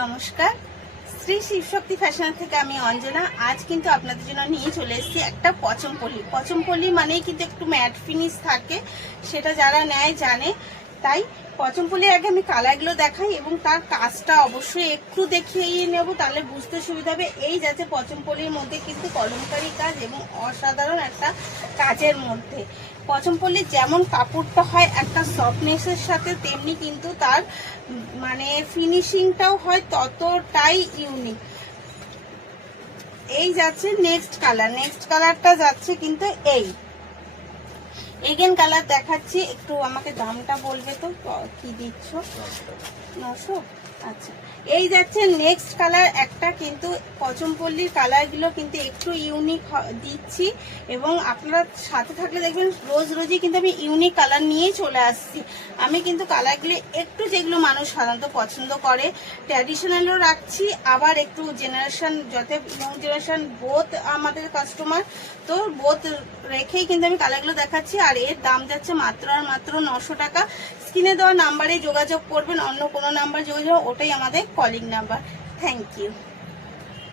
নমস্কার, শ্রী শিবশক্তি ফ্যাশন থেকে আমি অঞ্জনা। আজ কিন্তু আপনাদের জন্য নিয়ে চলে এসেছি একটা পচমপল্লি। পচমপল্লি মানেই কিন্তু একটু ম্যাট ফিনিশ থাকে, সেটা যারা নেয় জানে। তাই পচমপল্লির আগে আমি কালারগুলো দেখাই এবং তার কাজটা অবশ্যই একটু দেখিয়ে নেব, তাহলে বুঝতে সুবিধা হবে। এই যাচ্ছে পচমপল্লির মধ্যে কিন্তু কলমকারি কাজ এবং অসাধারণ একটা কাজের মধ্যে। পচমপল্লির যেমন কাপড়টা হয় একটা সফটনেসের সাথে, তেমনি কিন্তু তার মানে ফিনিশিংটাও হয় ততটাই ইউনিক। এই যাচ্ছে নেক্সট কালারটা যাচ্ছে কিন্তু এই এগেন কালার দেখাচ্ছি। একটু আমাকে দামটা বলবে তো কি দিচ্ছ? 900। আচ্ছা, এই যাচ্ছে নেক্সট কালার একটা, কিন্তু পচমপল্লির কালারগুলো কিন্তু একটু ইউনিক দিচ্ছি এবং আপনারা সাথে থাকলে দেখবেন রোজ রোজই কিন্তু আমি ইউনিক কালার নিয়েই চলে আসছি। আমি কিন্তু কালারগুলো একটু যেগুলো মানুষ সাধারণত পছন্দ করে ট্র্যাডিশনালও রাখছি, আবার একটু জেনারেশন যাতে ইয়ং জেনারেশন বোথ আমাদের কাস্টমার, তো বোথ রেখেই কিন্তু আমি কালারগুলো দেখাচ্ছি। আর এর দাম যাচ্ছে মাত্র আর মাত্র 900 টাকা। স্ক্রিনে দেওয়া নাম্বারে যোগাযোগ করবেন, অন্য কোনো নাম্বার যোগাযোগ ওটাই আমাদের কলিং নাম্বার। Thank you.